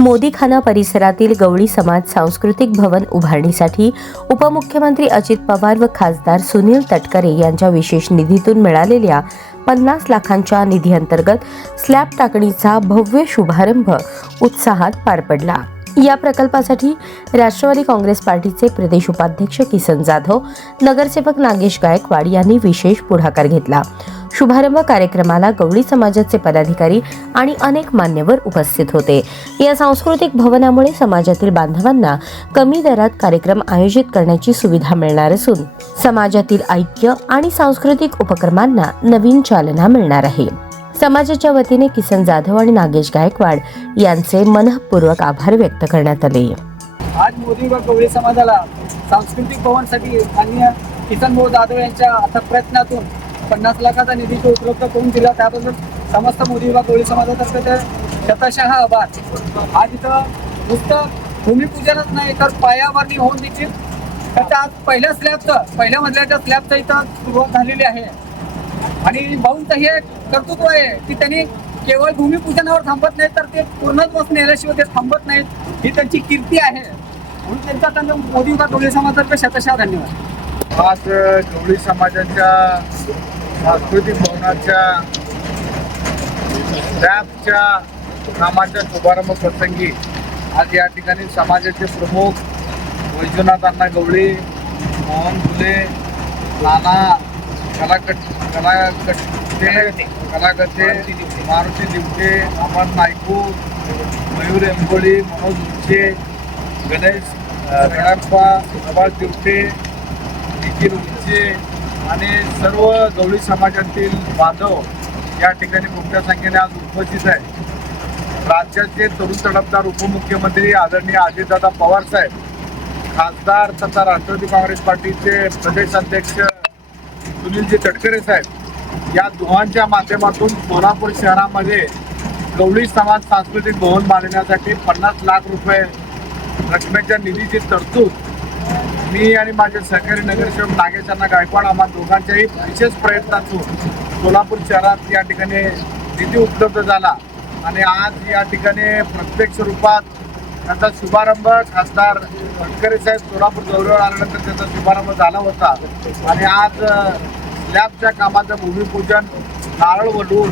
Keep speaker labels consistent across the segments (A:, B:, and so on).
A: मोदीखाना परिसरातील गवळी समाज सांस्कृतिक भवन उभारणीसाठी उपमुख्यमंत्री अजित पवार व खासदार सुनील तटकरे यांच्या विशेष निधीतून मिळालेल्या पन्नास लाखांच्या निधीअंतर्गत स्लॅब टाकणीचा भव्य शुभारंभ उत्साहात पार पडला. या प्रकल्पासाठी राष्ट्रवादी काँग्रेस पार्टीचे प्रदेश उपाध्यक्ष किसन जाधव नगरसेवक नागेश गायकवाड यांनी विशेष पुढाकार घेतला. शुभारंभ कार्यक्रमाला गवळी समाजाचे पदाधिकारी आणि अनेक मान्यवर उपस्थित होते. या सांस्कृतिक भवनामुळे समाजातील बांधवांना कमी दरात कार्यक्रम आयोजित करण्याची सुविधा मिळणार असून समाजातील ऐक्य आणि सांस्कृतिक उपक्रमांना नवीन चालना मिळणार आहे. समाजाच्या वतीने किसन जाधव आणि नागेश गायकवाड यांचे मनपूर्वक आभार व्यक्त करण्यात आले.
B: आज मोदी व गवळी समाजाला सांस्कृतिक भवनसाठी माननीय किसन भाऊ जाधव यांच्या अथक प्रयत्नातून पन्नास लाखाचा निधी तो उपलब्ध करून दिला? त्याबद्दल समस्त मोदी व कोळी समाजातर्फे ते शतशः आभार. आज इथं नुसतं भूमिपूजनच नाही तर पायावरणी होऊन देखील त्याच्या आज पहिल्या स्लॅबचं पहिल्या मजल्याच्या स्लॅबचं इथं सुरुवात झालेली आहे. आणि भाऊंचं हे कर्तृत्व आहे की त्यांनी केवळ भूमिपूजनावर थांबत नाही तर ते पूर्णच बस नेल्याशिवाय ते थांबत नाहीत. ही त्यांची कीर्ती आहे. म्हणून त्यांचा त्यांना मोदी का डोळे समाजातर्फे शतशः धन्यवाद.
C: आज गवळी समाजाच्या सांस्कृतिक भवनाच्या लॅबच्या कामाच्या शुभारंभ प्रसंगी आज या ठिकाणी समाजाचे प्रमुख वैजनाथ अण्णा गवळी मोहन फुले नाना कलाकट कलाकट्टे कलाकट्टे मारुती दिवटे अमन नायकू मयूर एंबोळी मनोज उच्चे गणेश गणप्पा प्रभास दिवटे निखिल उच्चे आणि सर्व गवळी समाजातील बांधव या ठिकाणी मोठ्या संख्येने आज उपस्थित आहे राज्याचे तरुण तडफदार उपमुख्यमंत्री आदरणीय अजितदादा पवार साहेब खासदार तथा राष्ट्रवादी काँग्रेस पार्टीचे प्रदेश अध्यक्ष सुनीलजी तटकरे साहेब या दोघांच्या माध्यमातून सोलापूर शहरामध्ये गवळी समाज सांस्कृतिक भवन बांधण्यासाठी पन्नास लाख रुपये रकमेच्या निधीची तरतूद मी आणि माझे सहकारी नगरसेवक नागेशांना गायकवाड आम्हा दोघांच्याही विशेष प्रयत्नातून सोलापूर शहरात या ठिकाणी निधी उपलब्ध झाला. आणि आज या ठिकाणी प्रत्यक्ष रूपात त्याचा शुभारंभ खासदार तटकरे साहेब सोलापूर दौऱ्यावर आल्यानंतर त्याचा शुभारंभ झाला होता. आणि आज अ, स्लॅबच्या कामाचं भूमिपूजन नारळ वडून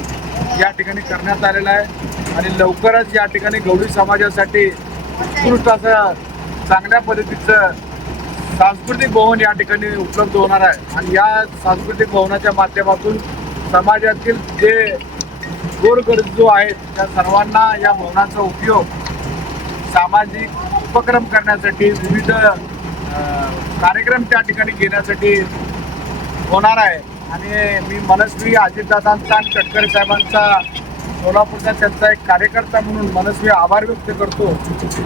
C: या ठिकाणी करण्यात आलेलं आहे. आणि लवकरच या ठिकाणी गौरी समाजासाठी उत्कृष्ट असं चांगल्या पद्धतीचं सांस्कृतिक भवन या ठिकाणी उपलब्ध होणार आहे. आणि या सांस्कृतिक भवनाच्या माध्यमातून समाजातील जे गोरगरजू आहेत त्या सर्वांना या भवनाचा उपयोग सामाजिक उपक्रम करण्यासाठी विविध कार्यक्रम त्या ठिकाणी घेण्यासाठी होणार आहे. आणि मी मनस्वी अजितदादांचा आणि तटकरे साहेबांचा सोलापूरचा त्यांचा एक कार्यकर्ता म्हणून मनस्वी आभार व्यक्त करतो.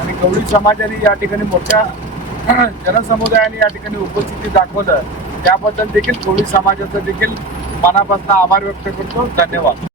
C: आणि गवळी समाजाने या ठिकाणी मोठ्या जनसमुदायाने या ठिकाणी उपस्थिती दाखवलं. त्याबद्दल देखील कोळी समाजाचं देखील मनापासून आभार व्यक्त करतो. धन्यवाद.